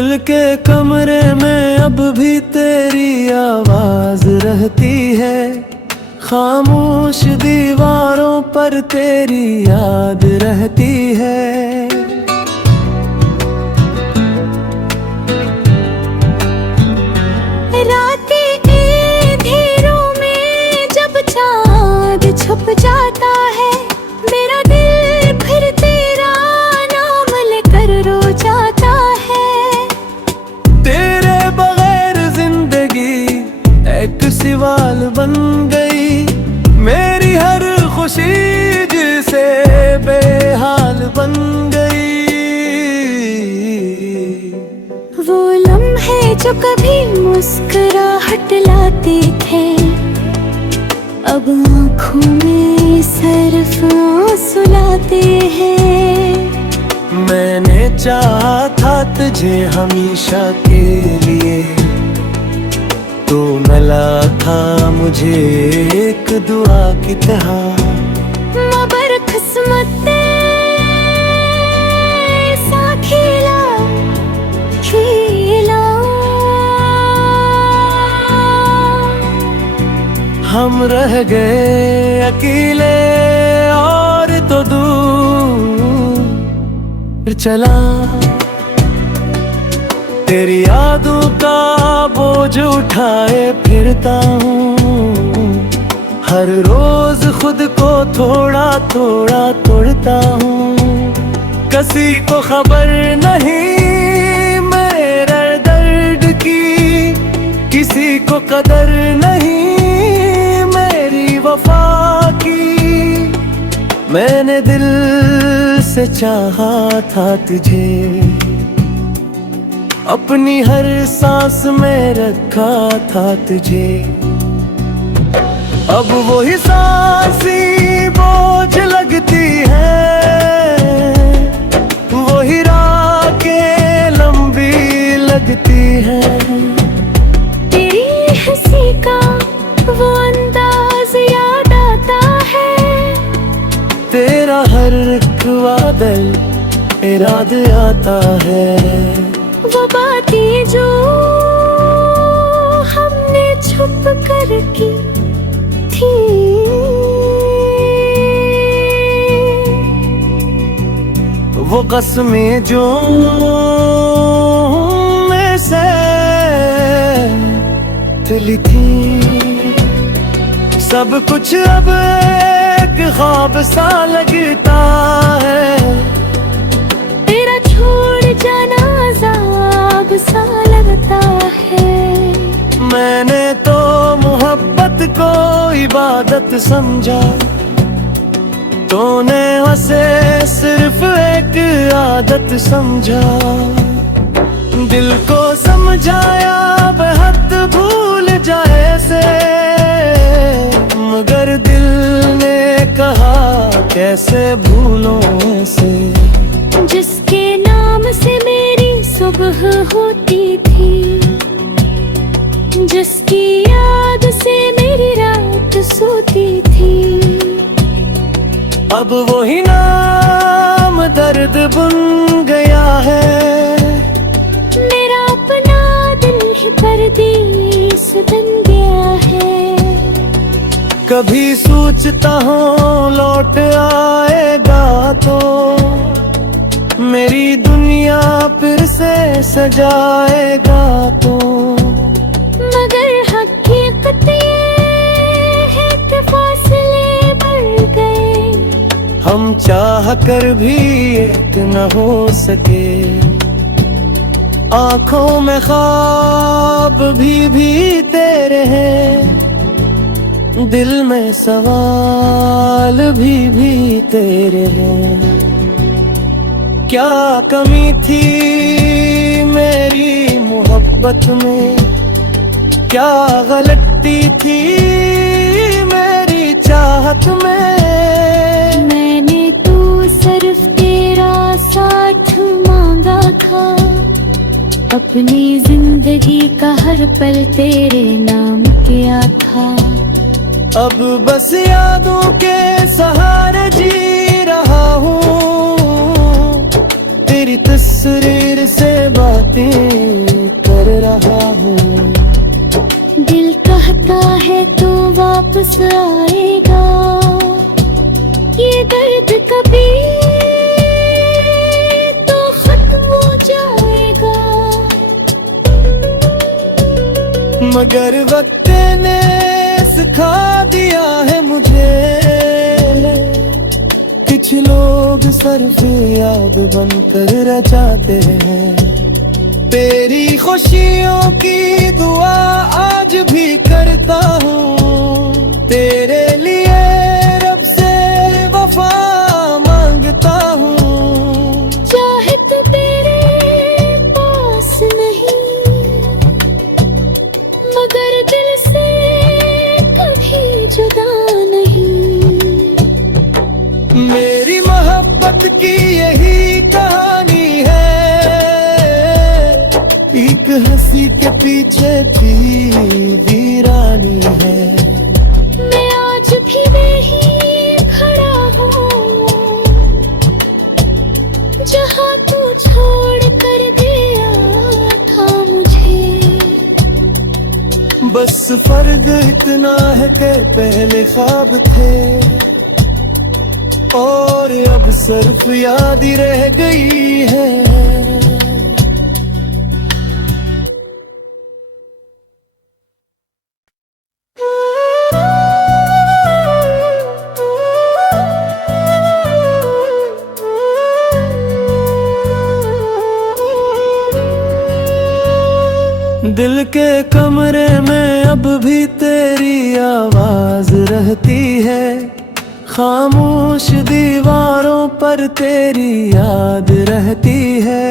दिल के कमरे में अब भी तेरी आवाज रहती है, खामोश दीवारों पर तेरी याद रहती है। रातें अंधेरों में जब चाँद छुप जाता है, मेरा दिल फिर तेरा नाम लेकर रो जाता है। तेरे बगैर जिंदगी एक सवाल बन गई, मेरी हर खुशी जिसे बेहाल बन गई। वो लम्हे जो कभी मुस्कुराहट लाते थे, अब आँखों में सिर्फ आंसू लाते हैं। मैंने चाहा था तुझे हमेशा के लिए, तो मिला था मुझे एक दुआ की तरह। मगर किस्मत सा खेला खेला, हम रह गए अकेले और तो दूर चला। तेरी यादों का बोझ उठाए फिरता हूँ, हर रोज खुद को थोड़ा थोड़ा तोड़ता हूँ। किसी को खबर नहीं मेरे दर्द की, किसी को कदर नहीं मेरी वफा की। मैंने दिल से चाहा था तुझे, अपनी हर सांस में रखा था तुझे। अब वही सांसी बोझ लगती है, वही राहें लंबी लगती है। तेरी हंसी का वो अंदाज याद आता है, तेरा हर एक वादल याद आता है। वो बातें जो हमने छुप कर की थी, वो कसमें जो में से चली थी, सब कुछ अब एक ख्वाब सा लगता है। तेरा छोड़ जाना अज़ाब सा लगता है। मैंने तो मोहब्बत को इबादत समझा, तूने उसे सिर्फ एक आदत समझा। दिल को समझाया बेहद भूल जाए से, मगर दिल ने कहा कैसे भूलों से। जिसके नाम से मेरी सुबह होती थी, जिसकी याद से मेरी रात सोती थी, अब वही नाम दर्द बुन गया है। मेरा अपना दिल ही परदेस बन गया है। कभी सोचता हूँ लौट आएगा तो, मेरी दुनिया फिर से सजाएगा तो। मगर हकीकत ये है कि फासले बढ़ गए, हम चाह कर भी एक न हो सके। आँखों में ख्वाब भी तेरे हैं, दिल में सवाल भी तेरे हैं। क्या कमी थी मेरी मोहब्बत में, क्या गलती थी मेरी चाहत में। मैंने तो सिर्फ तेरा साथ मांगा था, अपनी जिंदगी का हर पल तेरे नाम किया था। अब बस यादों के सहारे जी रहा हूँ, तेरी तस्वीर से बातें कर रहा हूँ। दिल कहता है तू वापस आएगा, ये दर्द कभी तो खत्म हो जाएगा। मगर वक्त ने सिखा दिया है मुझे, कुछ लोग सिर्फ याद बनकर रह जाते हैं। तेरी खुशियों की दुआ आज भी करता हूँ, तेरे लिए रब से वफा मांगता हूँ। चाहे तो तेरे पास नहीं, मगर दिल से कभी जुदा नहीं। मेरी मोहब्बत की यही कहानी है, एक हंसी के पीछे थी वीरानी है। मैं आज भी वहीं खड़ा हूँ, जहाँ तू छोड़ कर गया था मुझे। बस फर्क इतना है कि पहले ख्वाब थे और अब सिर्फ याद ही रह गई है। दिल के कमरे में अब भी तेरी आवाज रहती है, खामोश दीवारों पर तेरी याद रहती है।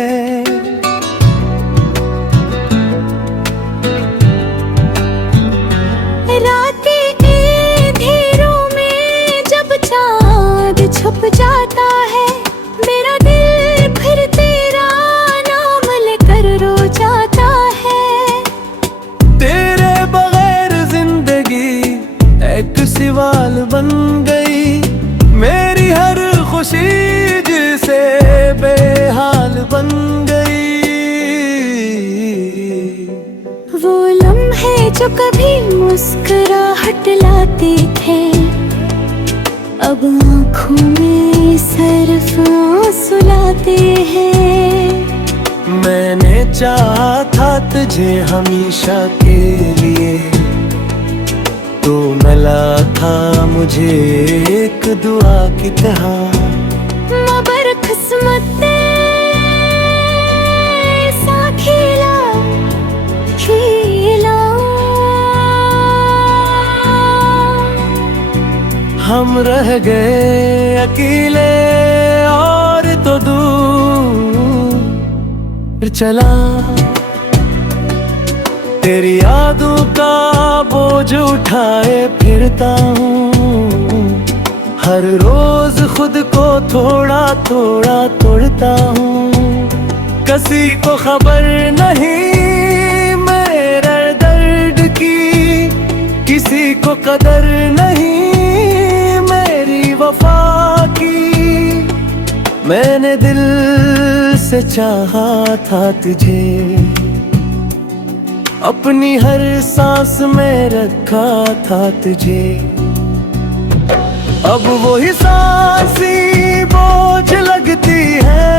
रातें के अंधेरों में जब चाँद छुप जाता है, मेरा दिल फिर तेरा नाम लेकर रो जाता है। तेरे बगैर जिंदगी एक सवाल बन गई, मेरी हर खुशी जिसे बेहाल बन गई। वो लम्हे जो कभी मुस्कुराहट लाते थे, अब आँखों में सिर्फ आंसू लाते हैं। मैंने चाहा था तुझे हमेशा के लिए, तो मिला था मुझे एक दुआ की तरह। मगर किस्मत ने ऐसा खेला खेला, हम रह गए अकेले और तो दूर चला। तेरी यादों का बोझ उठाए फिरता हूँ, हर रोज खुद को थोड़ा थोड़ा तोड़ता हूँ। किसी को खबर नहीं मेरे दर्द की, किसी को कदर नहीं मेरी वफा की। मैंने दिल से चाहा था तुझे, अपनी हर सांस में रखा था तुझे। अब वही सांसी बोझ लगती है,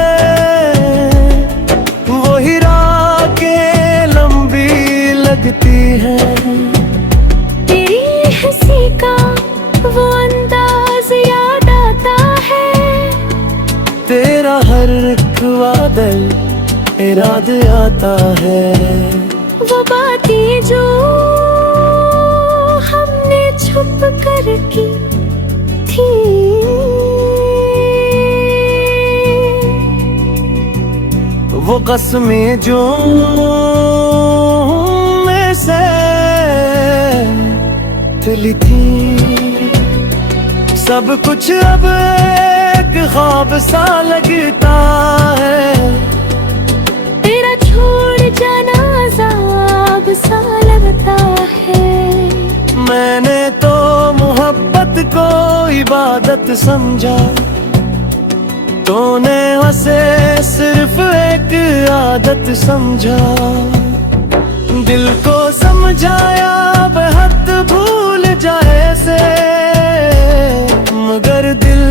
वही रातें लंबी लगती है। तेरी हंसी का वो अंदाज याद आता है, तेरा हर एक वादल याद आता है। वो बातें जो हमने छुप कर की थी, वो कसमें जो में से चली थी, सब कुछ अब एक ख्वाब सा लगता है। तेरा छोड़ जाना अज़ाब सा लगता है। मैंने तो मोहब्बत को इबादत समझा, होठों ने हंसे सिर्फ एक आदत समझा, दिल को समझाया बेहद भूल जाए से, मगर दिल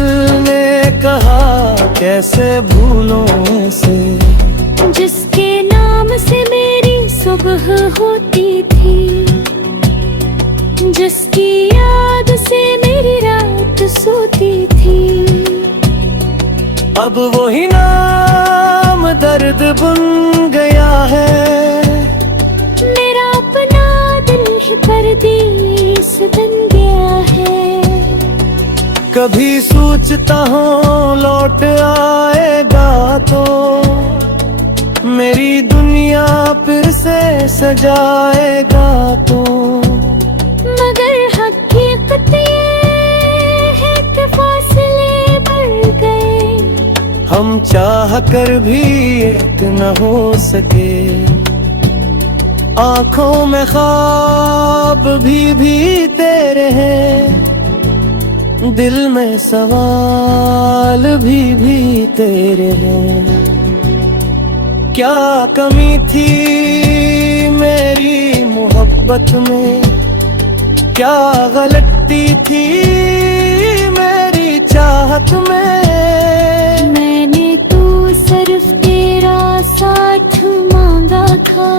ने कहा कैसे भूलों ऐसे। जिसके नाम से मेरी सुबह होती थी, जिसकी याद से मेरी रात सोती थी, अब वही नाम दर्द बुन गया है। मेरा अपना दिल ही परदेस बन गया है। कभी सोचता हूँ लौट आएगा तो मेरी दुनिया फिर से सजाएगा तो, मगर हकीकत ये है कि फासले बढ़ गए। हम चाह कर भी एक न हो सके, आँखों में ख्वाब भी तेरे हैं, दिल में सवाल भी तेरे हैं। क्या कमी थी मेरी मोहब्बत में, क्या गलती थी मेरी चाहत में। मैंने तो सिर्फ तेरा साथ मांगा था,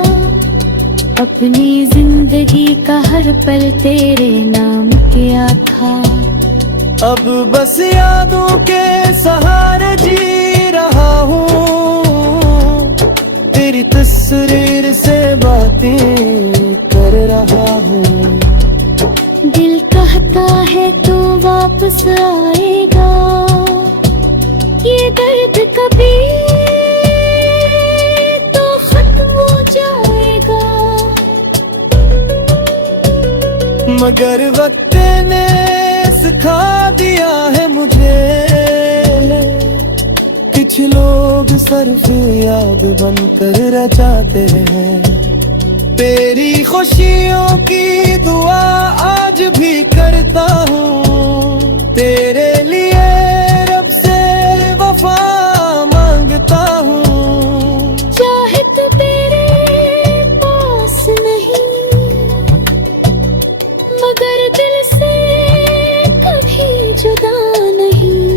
अपनी जिंदगी का हर पल तेरे नाम किया था। अब बस यादों के सहारे जी रहा हूँ, तेरी तस्वीर से बातें कर रहा हूँ। दिल कहता है तू वापस आएगा, ये दर्द कभी तो खत्म हो जाएगा। मगर वक्त ने सिखा दिया है मुझे, कुछ लोग सिर्फ याद बनकर रह जाते हैं। तेरी खुशियों की दुआ आज भी करता हूँ, तेरे लिए रब से वफा मांगता हूँ। चाहे तो तेरे पास नहीं, मगर दिल से कभी जुदा नहीं।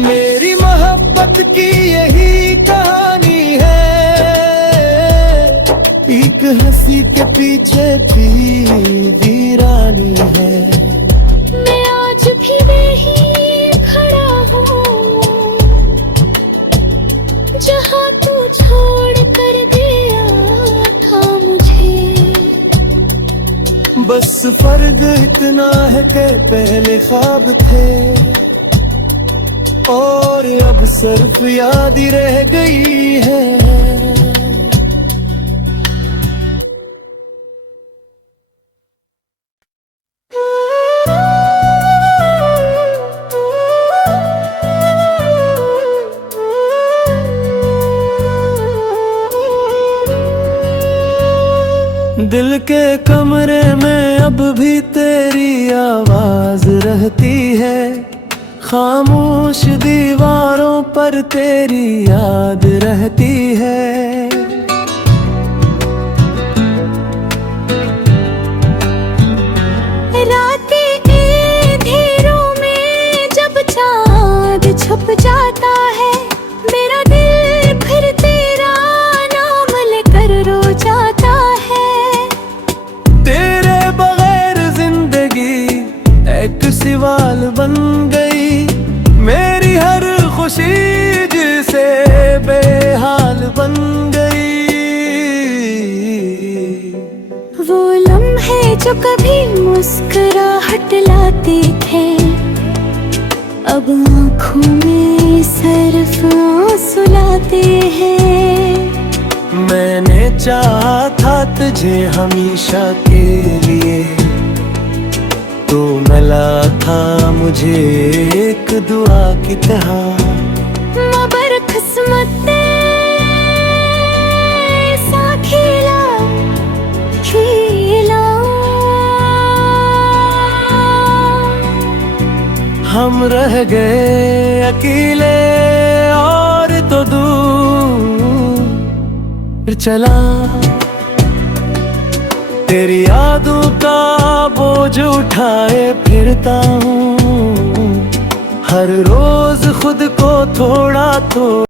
मेरी मोहब्बत की यही कहानी है, एक हंसी के पीछे भी वीरानी है। मैं आज भी वहीं खड़ा हूँ, जहाँ तू छोड़ कर गया था मुझे। बस फर्क इतना है कि पहले ख्वाब थे और अब सिर्फ याद ही रह गई है। दिल के कमरे में अब भी तेरी आवाज रहती है, खामोश दीवारों पर तेरी याद रहती है। रातें अंधेरों में जब चाँद छुप जाता है, मेरा दिल फिर तेरा नाम लेकर रो जाता है। तेरे बगैर जिंदगी एक सवाल बन गई, मेरी हर खुशी जिसे बेहाल बन गई। वो लम्हे जो कभी मुस्कुराहट लाते थे, अब आँखों में सिर्फ आंसू लाते हैं। मैंने चाहा था तुझे हमेशा के लिए, तो मिला था मुझे एक दुआ की तरह। मगर किस्मत ने ऐसा खेला खेला, हम रह गए अकेले और तो दूर चला। तेरी यादों का बोझ उठाए फिरता हूँ, हर रोज खुद को थोड़ा थोड़ा